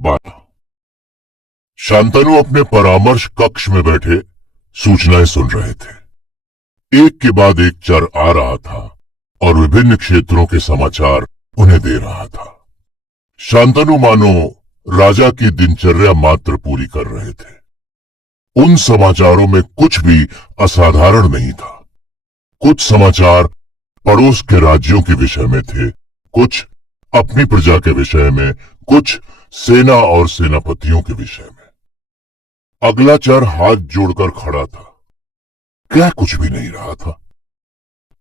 12। शांतनु अपने परामर्श कक्ष में बैठे सूचनाएं सुन रहे थे। एक के बाद एक चर आ रहा था और विभिन्न क्षेत्रों के समाचार उन्हें दे रहा था। शांतनु मानो राजा की दिनचर्या मात्र पूरी कर रहे थे। उन समाचारों में कुछ भी असाधारण नहीं था। कुछ समाचार पड़ोस के राज्यों के विषय में थे, कुछ अपनी प्रजा के विषय में, कुछ सेना और सेनापतियों के विषय में। अगला चर हाथ जोड़कर खड़ा था, कह कुछ भी नहीं रहा था।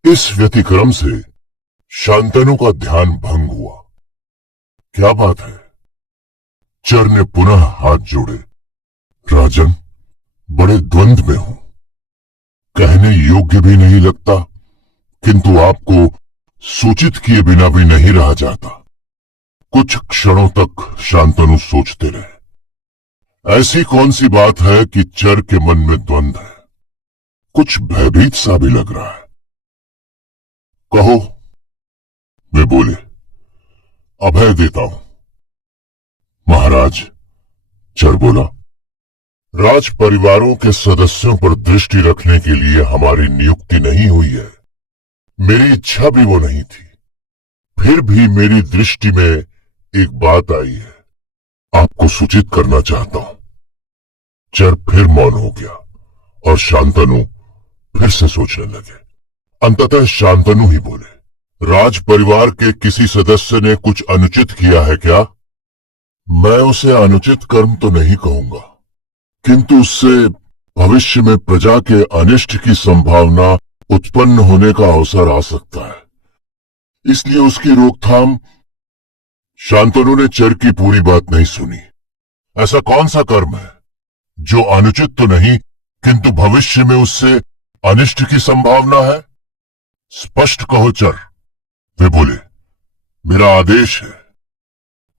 इस व्यतिक्रम से शांतनु का ध्यान भंग हुआ। क्या बात है? चर ने पुनः हाथ जोड़े। राजन, बड़े द्वंद्व में हूं। कहने योग्य भी नहीं लगता, किंतु आपको सूचित किए बिना भी नहीं रहा जाता। कुछ क्षणों तक शांतनु सोचते रहे। ऐसी कौन सी बात है कि चर के मन में द्वंद्व है? कुछ भयभीत सा भी लग रहा है। कहो, वे बोले। अभय देता हूं। महाराज, चर बोला, राज परिवारों के सदस्यों पर दृष्टि रखने के लिए हमारी नियुक्ति नहीं हुई है। मेरी इच्छा भी वो नहीं थी। फिर भी मेरी दृष्टि में एक बात आई है, आपको सूचित करना चाहता हूं। चर फिर मौन हो गया और शांतनु फिर से सोचने लगे। अंततः शांतनु ही बोले, राज परिवार के किसी सदस्य ने कुछ अनुचित किया है क्या? मैं उसे अनुचित कर्म तो नहीं कहूंगा, किंतु उससे भविष्य में प्रजा के अनिष्ट की संभावना उत्पन्न होने का अवसर आ सकता है, इसलिए उसकी रोकथाम। शांतनु ने चर की पूरी बात नहीं सुनी। ऐसा कौन सा कर्म है जो अनुचित तो नहीं, किंतु भविष्य में उससे अनिष्ट की संभावना है? स्पष्ट कहो चर। वे बोले, मेरा आदेश है।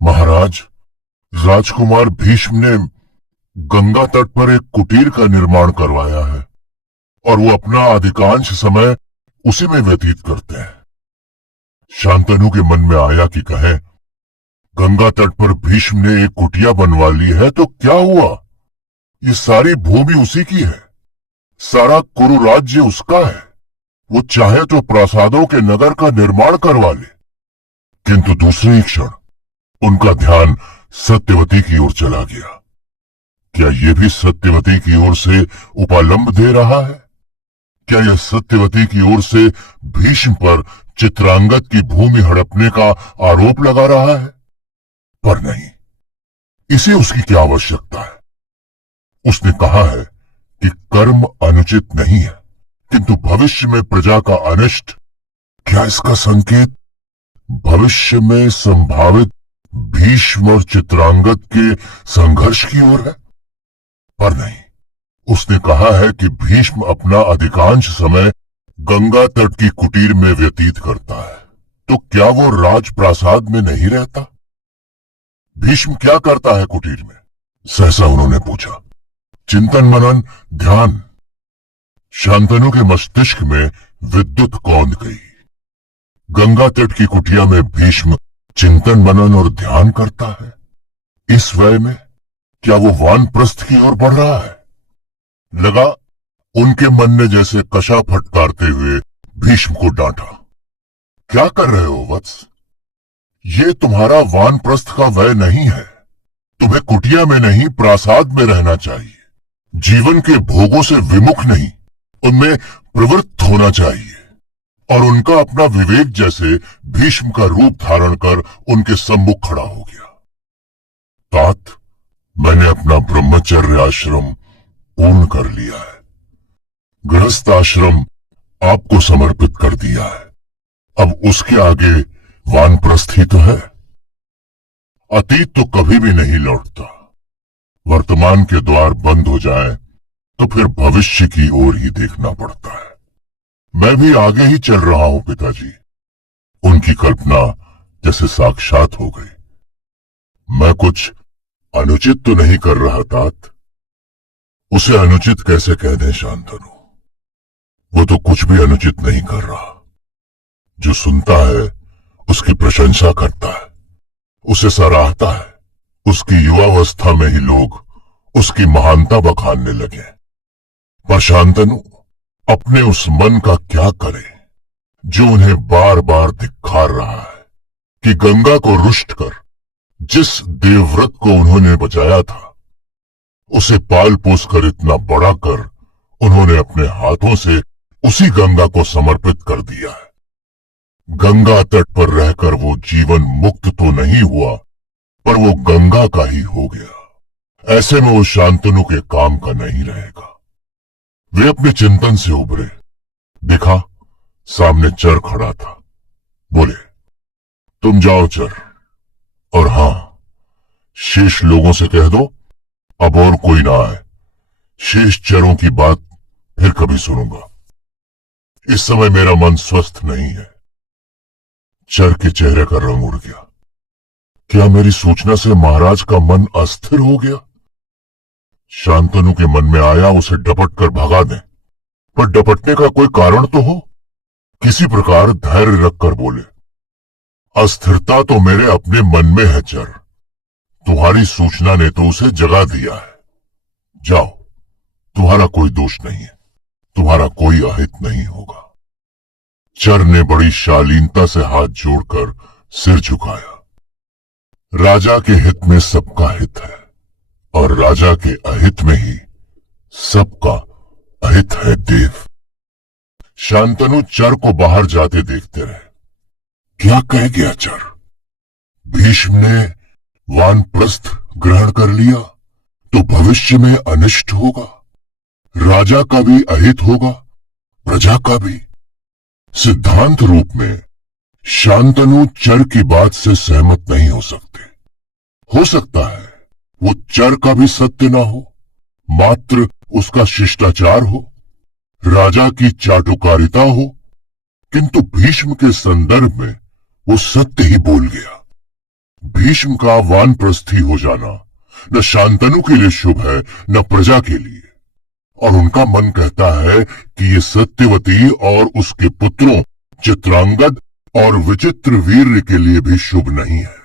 महाराज, राजकुमार भीष्म ने गंगा तट पर एक कुटीर का निर्माण करवाया है और वो अपना अधिकांश समय उसी में व्यतीत करते हैं। शांतनु के मन में आया कि कहें, गंगा तट पर भीष्म ने एक कुटिया बनवा ली है तो क्या हुआ? ये सारी भूमि उसी की है, सारा कुरु राज्य उसका है। वो चाहे तो प्रासादों के नगर का निर्माण करवा ले। किंतु दूसरे ही क्षण उनका ध्यान सत्यवती की ओर चला गया। क्या यह भी सत्यवती की ओर से उपालंब दे रहा है? क्या यह सत्यवती की ओर से भीष्म पर चित्रांगद की भूमि हड़पने का आरोप लगा रहा है? पर नहीं, इसे उसकी क्या आवश्यकता है? उसने कहा है कि कर्म अनुचित नहीं है, किंतु भविष्य में प्रजा का अनिष्ट। क्या इसका संकेत भविष्य में संभावित भीष्म और चित्रांगद के संघर्ष की ओर है? पर नहीं, उसने कहा है कि भीष्म अपना अधिकांश समय गंगा तट की कुटीर में व्यतीत करता है, तो क्या वो राजप्रासाद में नहीं रहता? भीष्म क्या करता है कुटीर में? सहसा उन्होंने पूछा। चिंतन मनन ध्यान। शांतनु के मस्तिष्क में विद्युत कौंध गई। गंगा तट की कुटिया में भीष्म चिंतन मनन और ध्यान करता है। इस वय में क्या वो वानप्रस्थ की ओर बढ़ रहा है? लगा उनके मन ने जैसे कशा फटकारते हुए भीष्म को डांटा। क्या कर रहे हो वत्स? ये तुम्हारा वानप्रस्थ का वय नहीं है। तुम्हें कुटिया में नहीं, प्रासाद में रहना चाहिए। जीवन के भोगों से विमुख नहीं, उनमें प्रवृत्त होना चाहिए। और उनका अपना विवेक जैसे भीष्म का रूप धारण कर उनके सम्मुख खड़ा हो गया। तात, मैंने अपना ब्रह्मचर्य आश्रम पूर्ण कर लिया है। गृहस्थ आश्रम आपको समर्पित कर दिया है। अब उसके आगे वानप्रस्थ ही तो है। अतीत तो कभी भी नहीं लौटता। वर्तमान के द्वार बंद हो जाएं तो फिर भविष्य की ओर ही देखना पड़ता है। मैं भी आगे ही चल रहा हूं पिताजी। उनकी कल्पना जैसे साक्षात हो गई। मैं कुछ अनुचित तो नहीं कर रहा तात। उसे अनुचित कैसे कह दें शांतनु? वो तो कुछ भी अनुचित नहीं कर रहा। जो सुनता है उसकी प्रशंसा करता है, उसे सराहता है उसकी युवावस्था में ही लोग उसकी महानता बखानने लगे। पर शांतनु अपने उस मन का क्या करे जो उन्हें बार बार धिक्कार रहा है कि गंगा को रुष्ट कर जिस देवव्रत को उन्होंने बचाया था उसे पाल पोस कर इतना बड़ा कर उन्होंने अपने हाथों से उसी गंगा को समर्पित कर दिया है। गंगा तट पर रहकर वो जीवन मुक्त तो नहीं हुआ पर वो गंगा का ही हो गया। ऐसे में वो शांतनु के काम का नहीं रहेगा। वे अपने चिंतन से उभरे, देखा सामने चर खड़ा था। बोले, तुम जाओ चर, और हां शेष लोगों से कह दो अब और कोई ना आए। शेष चरों की बात फिर कभी सुनूंगा। इस समय मेरा मन स्वस्थ नहीं है। चर के चेहरे का रंग उड़ गया। क्या मेरी सूचना से महाराज का मन अस्थिर हो गया? शांतनु के मन में आया उसे डपट कर भगा दें, पर डपटने का कोई कारण तो हो। किसी प्रकार धैर्य रखकर बोले, अस्थिरता तो मेरे अपने मन में है चर। तुम्हारी सूचना ने तो उसे जगा दिया है। जाओ, तुम्हारा कोई दोष नहीं है, तुम्हारा कोई अहित नहीं होगा। चर ने बड़ी शालीनता से हाथ जोड़कर सिर झुकाया। राजा के हित में सबका हित है और राजा के अहित में ही सबका अहित है देव। शांतनु चर को बाहर जाते देखते रहे। क्या कह गया चर? भीष्म ने वानप्रस्थ ग्रहण कर लिया तो भविष्य में अनिष्ट होगा, राजा का भी अहित होगा, प्रजा का भी। सिद्धांत रूप में शांतनु चर की बात से सहमत नहीं हो सकते। हो सकता है वो चर का भी सत्य ना हो, मात्र उसका शिष्टाचार हो, राजा की चाटुकारिता हो, किंतु भीष्म के संदर्भ में वो सत्य ही बोल गया। भीष्म का वानप्रस्थी हो जाना न शांतनु के लिए शुभ है न प्रजा के लिए, और उनका मन कहता है कि ये सत्यवती और उसके पुत्रों चित्रांगद और विचित्र वीर्य के लिए भी शुभ नहीं है।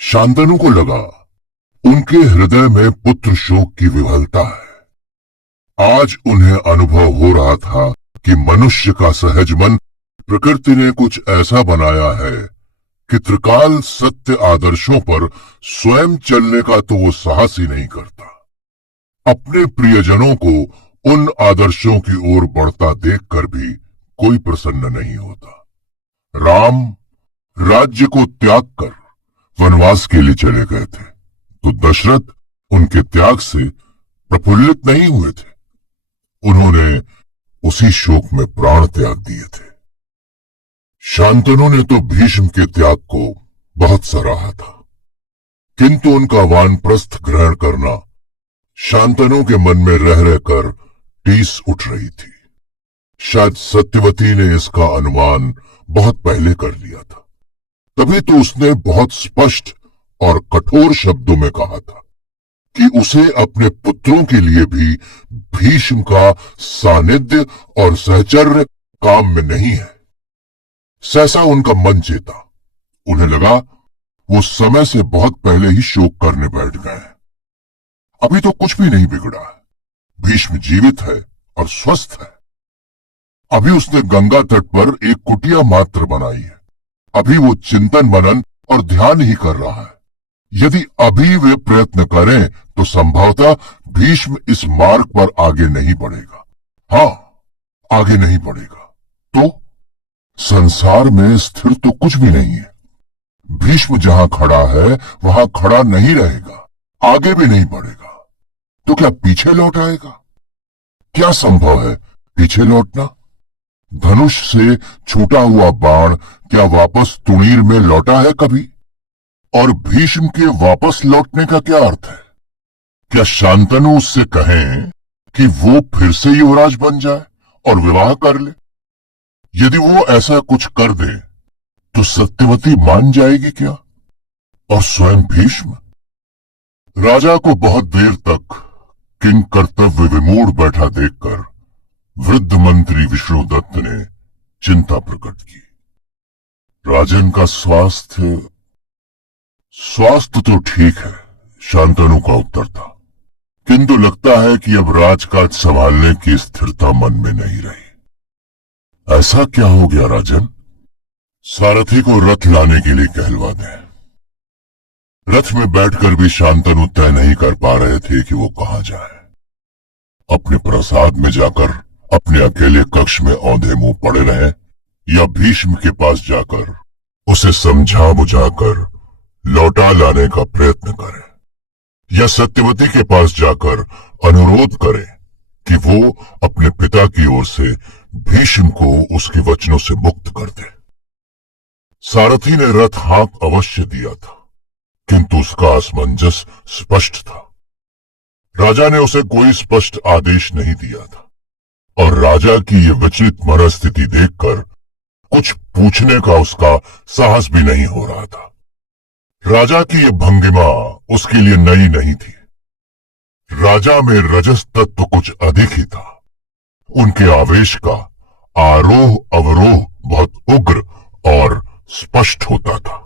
शांतनु को लगा उनके हृदय में पुत्र शोक की विह्वलता है। आज उन्हें अनुभव हो रहा था कि मनुष्य का सहज मन प्रकृति ने कुछ ऐसा बनाया है कि त्रिकाल सत्य आदर्शों पर स्वयं चलने का तो वो साहस ही नहीं करता। अपने प्रियजनों को उन आदर्शों की ओर बढ़ता देखकर भी कोई प्रसन्न नहीं होता। राम राज्य को त्याग कर वनवास के लिए चले गए थे तो दशरथ उनके त्याग से प्रफुल्लित नहीं हुए थे। उन्होंने उसी शोक में प्राण त्याग दिए थे। शांतनु ने तो भीष्म के त्याग को बहुत सराहा था, किंतु उनका वानप्रस्थ ग्रहण करना शांतनु के मन में रह रहकर टीस उठ रही थी। शायद सत्यवती ने इसका अनुमान बहुत पहले कर लिया था, तभी तो उसने बहुत स्पष्ट और कठोर शब्दों में कहा था कि उसे अपने पुत्रों के लिए भी भीष्म का सानिध्य और सहचर्य काम में नहीं है। सहसा उनका मन चेता। उन्हें लगा वो समय से बहुत पहले ही शोक करने बैठ गए हैं। अभी तो कुछ भी नहीं बिगड़ा है। भीष्म जीवित है और स्वस्थ है। अभी उसने गंगा तट पर एक कुटिया मात्र बनाई है। अभी वो चिंतन मनन और ध्यान ही कर रहा है। यदि अभी वे प्रयत्न करें तो संभवतः भीष्म इस मार्ग पर आगे नहीं बढ़ेगा। हाँ, आगे नहीं बढ़ेगा तो संसार में स्थिर तो कुछ भी नहीं है। भीष्म जहां खड़ा है वहां खड़ा नहीं रहेगा, आगे भी नहीं बढ़ेगा तो क्या पीछे लौट आएगा? क्या संभव है पीछे लौटना? धनुष से छूटा हुआ बाण क्या वापस तुणीर में लौटा है कभी? और भीष्म के वापस लौटने का क्या अर्थ है? क्या शांतनु उससे कहें कि वो फिर से युवराज बन जाए और विवाह कर ले? यदि वो ऐसा कुछ कर दे तो सत्यवती मान जाएगी क्या? और स्वयं भीष्म? राजा को बहुत देर तक किंग कर्तव्य विमूढ़ बैठा देखकर वृद्ध मंत्री विष्णुदत्त ने चिंता प्रकट की। राजन का स्वास्थ्य स्वास्थ्य तो ठीक है, शांतनु का उत्तर था, किंतु लगता है कि अब राजकाज संभालने की स्थिरता मन में नहीं रही। ऐसा क्या हो गया राजन? सारथी को रथ लाने के लिए कहलवा दें। रथ में बैठकर भी शांतनु तय नहीं कर पा रहे थे कि वो कहां जाए। अपने प्रासाद में जाकर अपने अकेले कक्ष में औंधे मुंह पड़े रहें, या भीष्म के पास जाकर उसे समझा बुझाकर लौटा लाने का प्रयत्न करें, या सत्यवती के पास जाकर अनुरोध करें कि वो अपने पिता की ओर से भीष्म को उसके वचनों से मुक्त कर दे। सारथी ने रथ हाँक अवश्य दिया था, किंतु उसका असमंजस स्पष्ट था। राजा ने उसे कोई स्पष्ट आदेश नहीं दिया था, और राजा की ये विचलित मनस्थिति देखकर कुछ पूछने का उसका साहस भी नहीं हो रहा था। राजा की ये भंगिमा उसके लिए नई नहीं थी। राजा में रजस तत्व कुछ अधिक ही था। उनके आवेश का आरोह अवरोह बहुत उग्र और स्पष्ट होता था।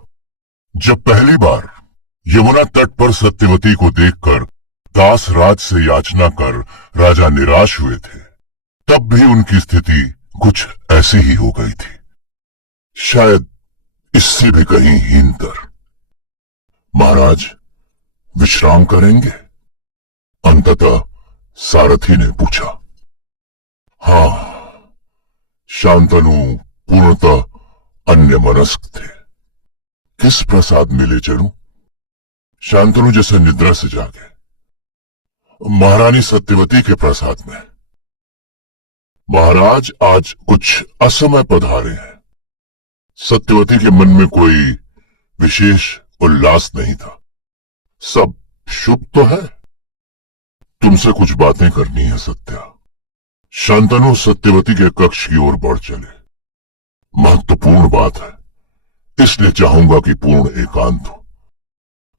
जब पहली बार यमुना तट पर सत्यवती को देखकर दास राज से याचना कर राजा निराश हुए थे, तब भी उनकी स्थिति कुछ ऐसी ही हो गई थी, शायद इससे भी कहीं हीनतर। महाराज, विश्राम करेंगे? अंततः सारथी ने पूछा। हां, शांतनु पूर्णतः अन्यमनस्क थे। किस प्रसाद में ले चलूं? शांतनु जैसे निद्रा से जागे। महारानी सत्यवती के प्रसाद में। महाराज आज कुछ असमय पधारे हैं। सत्यवती के मन में कोई विशेष उल्लास नहीं था। सब शुभ तो है? तुमसे कुछ बातें करनी है सत्या। शांतनु सत्यवती के कक्ष की ओर बढ़ चले। महत्वपूर्ण बात है, इसलिए चाहूंगा कि पूर्ण एकांत हो।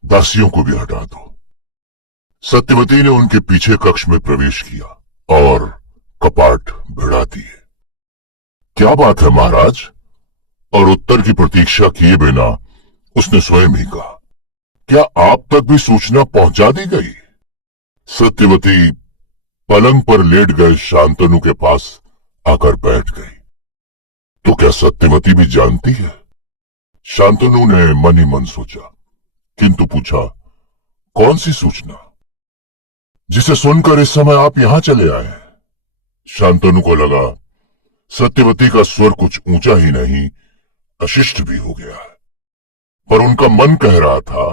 दासियों को भी हटा दो। सत्यवती ने उनके पीछे कक्ष में प्रवेश किया और कपाट भिड़ा दिए। क्या बात है महाराज? और उत्तर की प्रतीक्षा किए बिना उसने स्वयं ही कहा, क्या आप तक भी सूचना पहुंचा दी गई? सत्यवती पलंग पर लेट गए शांतनु के पास आकर बैठ गई। तो क्या सत्यवती भी जानती है? शांतनु ने मन ही मन सोचा, किंतु पूछा, कौन सी सूचना जिसे सुनकर इस समय आप यहां चले आए हैं? शांतनु को लगा सत्यवती का स्वर कुछ ऊंचा ही नहीं, अशिष्ट भी हो गया है, पर उनका मन कह रहा था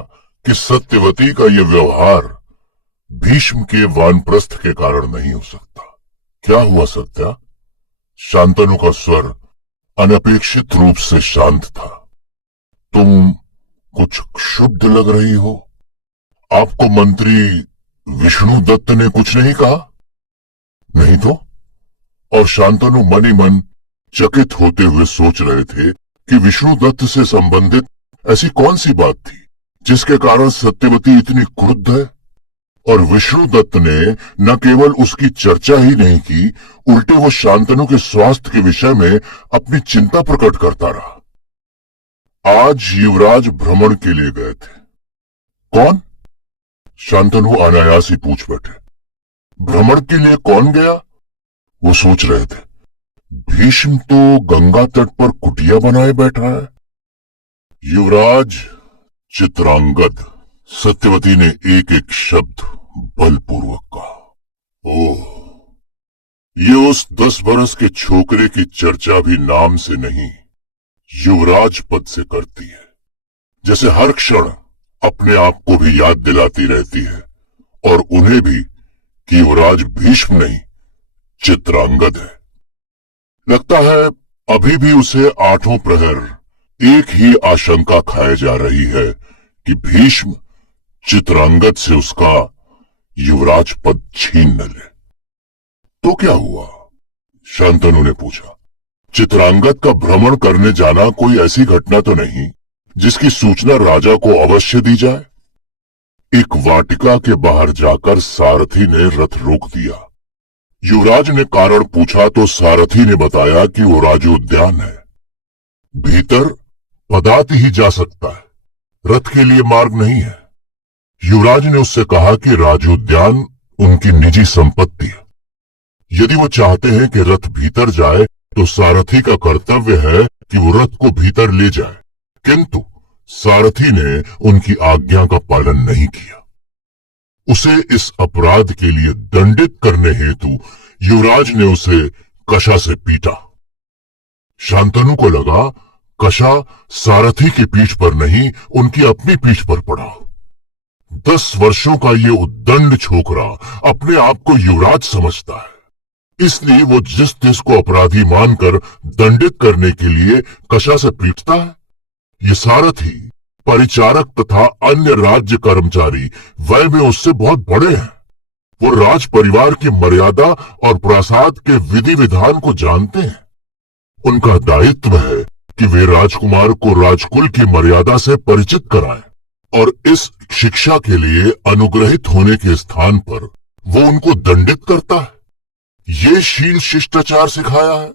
कि सत्यवती का यह व्यवहार भीष्म के वानप्रस्थ के कारण नहीं हो सकता। क्या हुआ सत्या? शांतनु का स्वर अनपेक्षित रूप से शांत था। तुम कुछ क्षुब्ध लग रही हो। आपको मंत्री विष्णु दत्त ने कुछ नहीं कहा? नहीं तो? और शांतनु मन ही मन चकित होते हुए सोच रहे थे कि विष्णु दत्त से संबंधित ऐसी कौन सी बात थी जिसके कारण सत्यवती इतनी क्रुद्ध है। और विष्णु दत्त ने न केवल उसकी चर्चा ही नहीं की, उल्टे वो शांतनु के स्वास्थ्य के विषय में अपनी चिंता प्रकट करता रहा। आज युवराज भ्रमण के लिए गए थे। कौन? शांतनु अनायास ही पूछ बैठे। भ्रमण के लिए कौन गया? वो सोच रहे थे, भीष्म तो गंगा तट पर कुटिया बनाए बैठा है। युवराज चित्रांगद, सत्यवती ने एक एक शब्द बलपूर्वक कहा। ओह, ये उस 10 बरस के छोकरे की चर्चा भी नाम से नहीं, युवराज पद से करती है, जैसे हर क्षण अपने आप को भी याद दिलाती रहती है, और उन्हें भी कि युवराज भीष्म नहीं, चित्रांगद है। लगता है अभी भी उसे आठों प्रहर एक ही आशंका खाए जा रही है कि भीष्म चित्रांगद से उसका युवराज पद छीन न ले। तो क्या हुआ? शांतनु ने पूछा। चित्रांगद का भ्रमण करने जाना कोई ऐसी घटना तो नहीं जिसकी सूचना राजा को अवश्य दी जाए? एक वाटिका के बाहर जाकर सारथी ने रथ रोक दिया। युवराज ने कारण पूछा तो सारथी ने बताया कि वो राजोद्यान है, भीतर पदाति ही जा सकता है, रथ के लिए मार्ग नहीं है। युवराज ने उससे कहा कि राजोद्यान उनकी निजी संपत्ति है। यदि वो चाहते हैं कि रथ भीतर जाए तो सारथी का कर्तव्य है कि वो रथ को भीतर ले जाए, किंतु सारथी ने उनकी आज्ञा का पालन नहीं किया। उसे इस अपराध के लिए दंडित करने हेतु युवराज ने उसे कशा से पीटा। शांतनु को लगा कशा सारथी की पीठ पर नहीं, उनकी अपनी पीठ पर पड़ा। 10 वर्षों का ये उद्दंड छोकरा अपने आप को युवराज समझता है, इसलिए वो जिस जिसको अपराधी मानकर दंडित करने के लिए कशा से पीटता है। ये सारथी, परिचारक तथा अन्य राज्य कर्मचारी वय में उससे बहुत बड़े हैं। वो राज परिवार की मर्यादा और प्रासाद के विधि विधान को जानते हैं। उनका दायित्व है कि वे राजकुमार को राजकुल की मर्यादा से परिचित कराएं और इस शिक्षा के लिए अनुग्रहित होने के स्थान पर वो उनको दंडित करता है। ये शील शिष्टाचार सिखाया है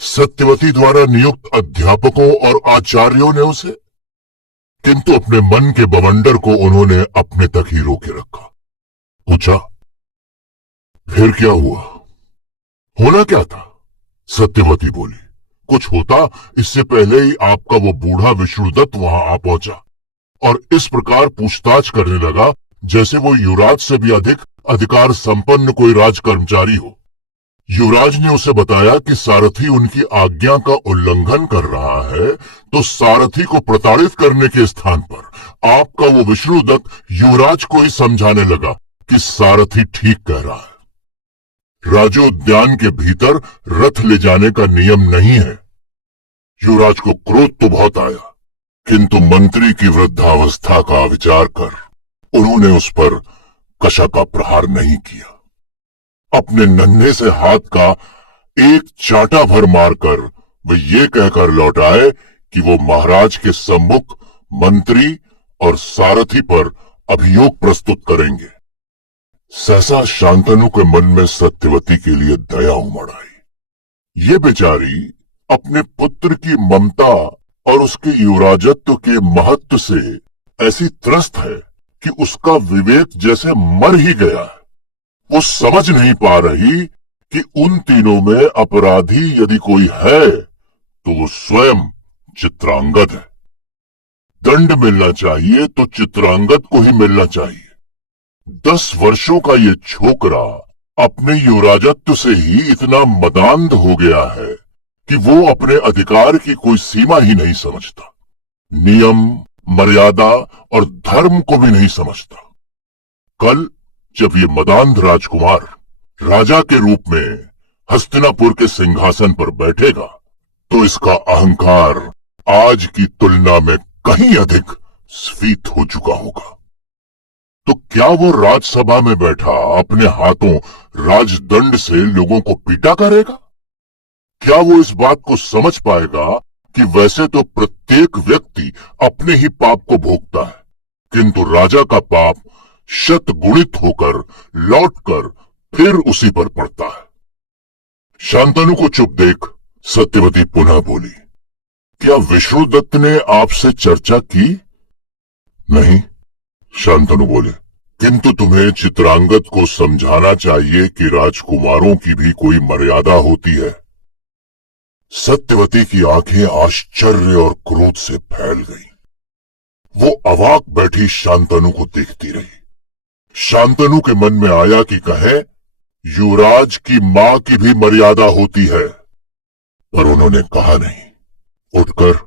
सत्यवती द्वारा नियुक्त अध्यापकों और आचार्यों ने उसे, किंतु अपने मन के बवंडर को उन्होंने अपने तक ही रोके रखा। पूछा, फिर क्या हुआ? होना क्या था? सत्यवती बोली, कुछ होता इससे पहले ही आपका वो बूढ़ा विष्णुदत्त वहां आ पहुंचा और इस प्रकार पूछताछ करने लगा जैसे वो युवराज से भी अधिक अधिकार संपन्न कोई राज कर्मचारी हो। युवराज ने उसे बताया कि सारथी उनकी आज्ञा का उल्लंघन कर रहा है, तो सारथी को प्रताड़ित करने के स्थान पर आपका वो विष्णुदत्त युवराज को ही समझाने लगा कि सारथी ठीक कह रहा है। राजोद्यान के भीतर रथ ले जाने का नियम नहीं है। युवराज को क्रोध तो बहुत आया, किंतु मंत्री की वृद्धावस्था का विचार कर उन्होंने उस पर कशा का प्रहार नहीं किया। अपने नन्हे से हाथ का एक चाटा भर मारकर वे ये कहकर लौट आए कि वो महाराज के सम्मुख मंत्री और सारथी पर अभियोग प्रस्तुत करेंगे। सहसा शांतनु के मन में सत्यवती के लिए दया उमड़ आई। ये बेचारी अपने पुत्र की ममता और उसके युवराजत्व के महत्व से ऐसी त्रस्त है कि उसका विवेक जैसे मर ही गया है। वो समझ नहीं पा रही कि उन तीनों में अपराधी यदि कोई है तो वो स्वयं चित्रांगद है। दंड मिलना चाहिए तो चित्रांगद को ही मिलना चाहिए। 10 वर्षों का ये छोकरा अपने युवराजत्व से ही इतना मदांध हो गया है कि वो अपने अधिकार की कोई सीमा ही नहीं समझता, नियम, मर्यादा और धर्म को भी नहीं समझता। कल जब ये मदांध राजकुमार राजा के रूप में हस्तिनापुर के सिंहासन पर बैठेगा तो इसका अहंकार आज की तुलना में कहीं अधिक स्फीत हो चुका होगा। तो क्या वो राजसभा में बैठा अपने हाथों राजदंड से लोगों को पीटा करेगा? क्या वो इस बात को समझ पाएगा कि वैसे तो प्रत्येक व्यक्ति अपने ही पाप को भोगता है, किंतु राजा का पाप शतगुणित होकर लौटकर फिर उसी पर पड़ता है। शांतनु को चुप देख सत्यवती पुनः बोली, क्या विष्णुदत्त ने आपसे चर्चा की? नहीं, शांतनु बोले, किंतु तुम्हें चित्रांगद को समझाना चाहिए कि राजकुमारों की भी कोई मर्यादा होती है। सत्यवती की आंखें आश्चर्य और क्रोध से फैल गईं। वो अवाक बैठी शांतनु को देखती रही। शांतनु के मन में आया कि कहे, युवराज की मां की भी मर्यादा होती है, पर उन्होंने कहा नहीं। उठकर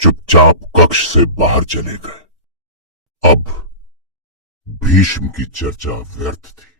चुपचाप कक्ष से बाहर चले गए। अब भीष्म की चर्चा व्यर्थ थी।